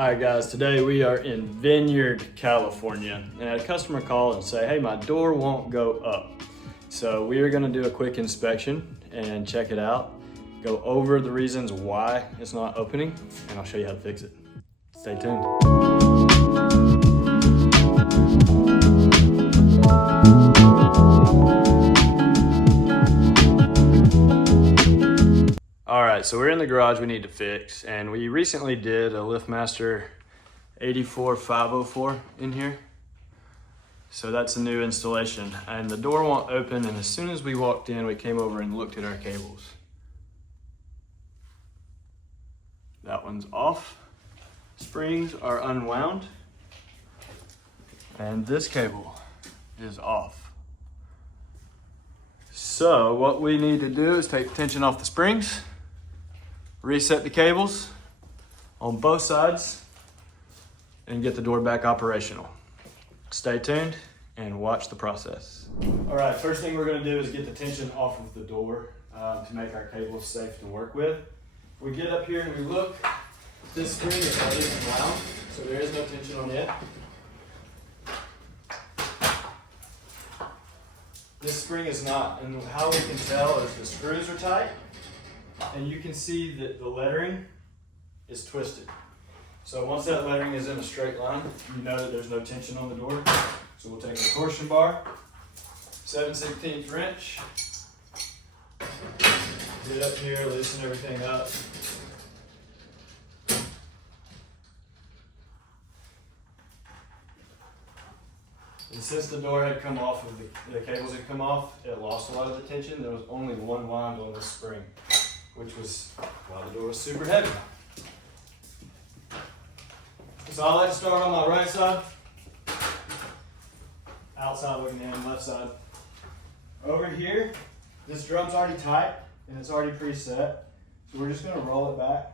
Alright guys, today we are in Vineyard, California, and I had a customer call and say, hey, my door won't go up. So we are going to do a quick inspection and check it out, go over the reasons why it's not opening, and I'll show you how to fix it. Stay tuned. All right, so we're in the garage we need to fix, and we recently did a LiftMaster 84504 in here. So that's a new installation, and the door won't open, and as soon as we walked in, we came over and looked at our cables. That one's off. Springs are unwound, and this cable is off. So what we need to do is take the tension off the springs, reset the cables on both sides, and get the door back operational. Stay tuned and watch the process. All right, first thing we're gonna do is get the tension off of the door to make our cables safe to work with. If we get up here and we look, this spring is already unwound, so there is no tension on it. This spring is not, and how we can tell is the screws are tight, and you can see that the lettering is twisted. So once that lettering is in a straight line, you know that there's no tension on the door. So we'll take a torsion bar, 7/16 wrench, get up here, loosen everything up. And since the door had come off, the cables had come off, it lost a lot of the tension. There was only one wind on this spring, which was why the door was super heavy. So I like to start on my right side, outside looking in, left side. Over here, this drum's already tight and it's already preset. So we're just gonna roll it back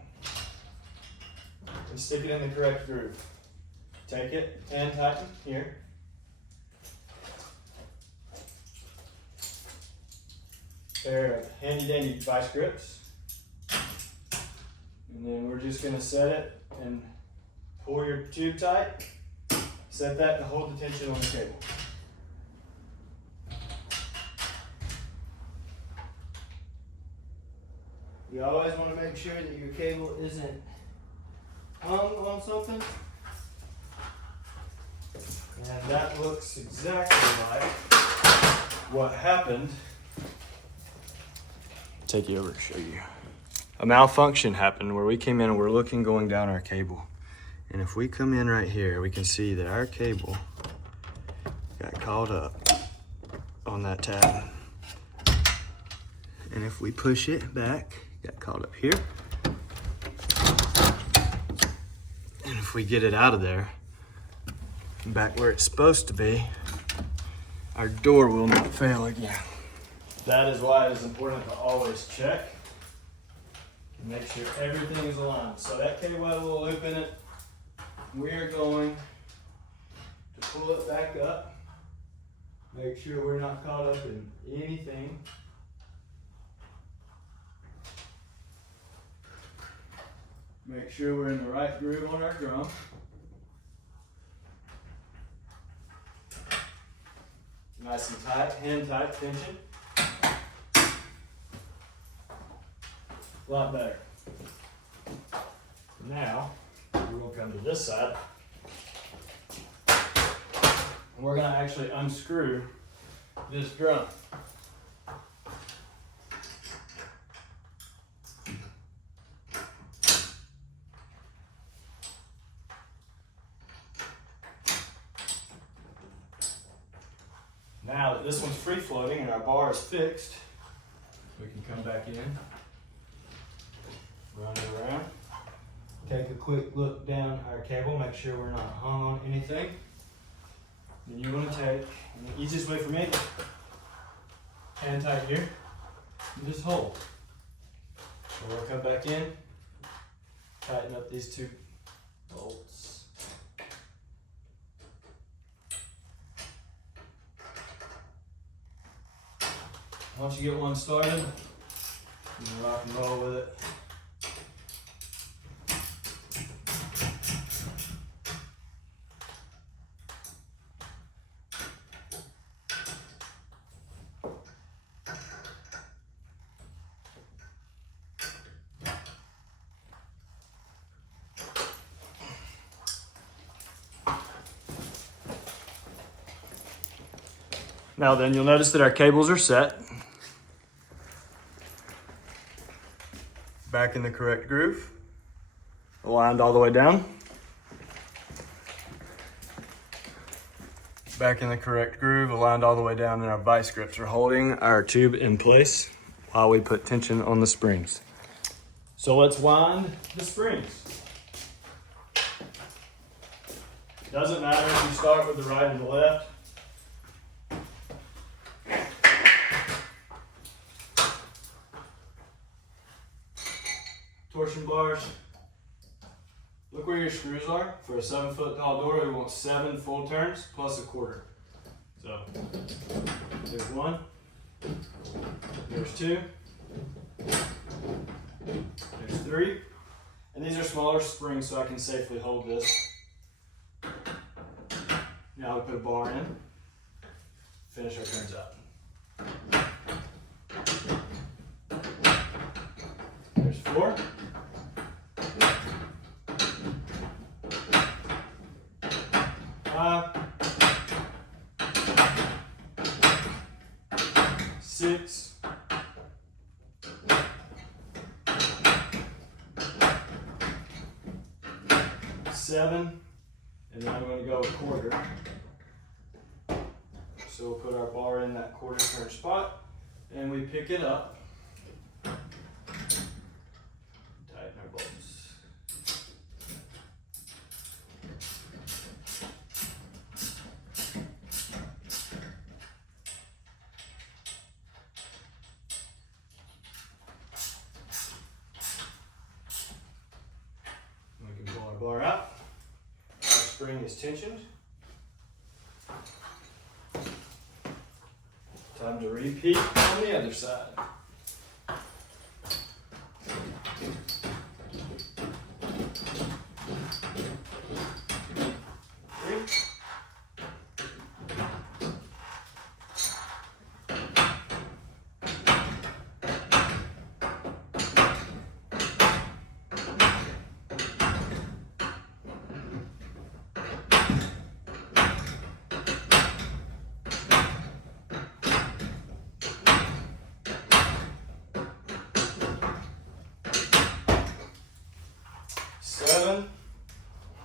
and stick it in the correct groove. Take it and tighten here. They're handy dandy vice grips. And then we're just gonna set it and pull your tube tight. Set that to hold the tension on the cable. You always want to make sure that your cable isn't hung on something. And that looks exactly like what happened. Take you over to show you. A malfunction happened where we came in and we're looking going down our cable. And if we come in right here, we can see that our cable got caught up on that tab. And if we push it back, got caught up here. And if we get it out of there, back where it's supposed to be, our door will not fail again. That is why it is important to always check and make sure everything is aligned. So that cable had a little loop in it. We're going to pull it back up, make sure we're not caught up in anything. Make sure we're in the right groove on our drum. Nice and tight, hand tight tension. A lot better. Now, we're going to come to this side. And we're going to actually unscrew this drum. Now that this one's free floating and our bar is fixed, we can come back in, run it around, take a quick look down our cable, make sure we're not hung on anything. Then you want to take, and the easiest way for me, hand tight here, and just hold. So we'll come back in, tighten up these two bolts. Once you get one started, you can rock and roll with it. Now then, you'll notice that our cables are set. Back in the correct groove. Aligned all the way down. Back in the correct groove, aligned all the way down, and our vice grips are holding our tube in place while we put tension on the springs. So let's wind the springs. Doesn't matter if you start with the right or the left. Torsion bars. Look where your screws are. For a 7-foot tall door, we want 7 full turns plus a quarter. So there's 1, there's 2, there's 3, and these are smaller springs, so I can safely hold this. Now we put a bar in, finish our turns out. There's 4. 5, 6, 7, and then I'm going to go a quarter. So we'll put our bar in that quarter turn spot, and we pick it up. Tighten our bolts. We can pull our bar out. Our spring is tensioned. Time to repeat on the other side.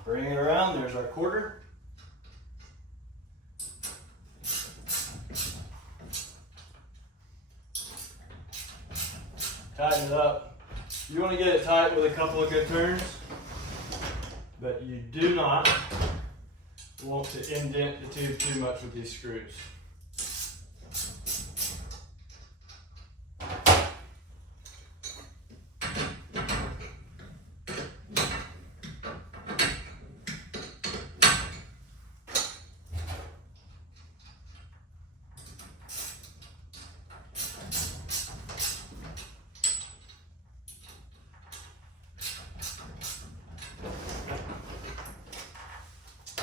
Bring it around, there's our quarter. Tighten it up. You want to get it tight with a couple of good turns, but you do not want to indent the tube too much with these screws.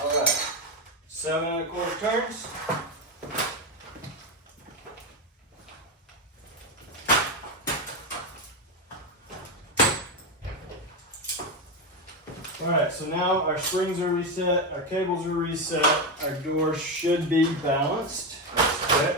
All right, 7 1/4 turns. All right, so now our springs are reset, our cables are reset, our door should be balanced. Let's check.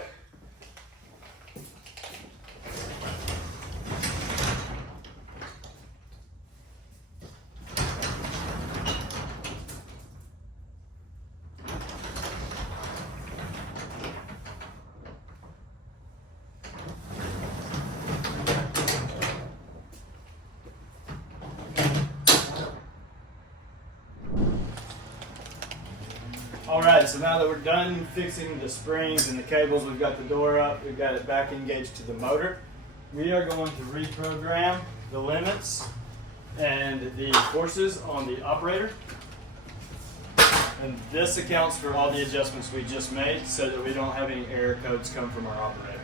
All right, so now that we're done fixing the springs and the cables, we've got the door up, we've got it back engaged to the motor. We are going to reprogram the limits and the forces on the operator. And this accounts for all the adjustments we just made so that we don't have any error codes come from our operator.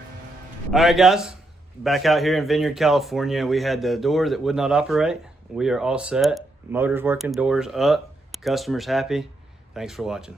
All right, guys, back out here in Vineyard, California, we had the door that would not operate. We are all set. Motor's working, doors up, customers happy. Thanks for watching.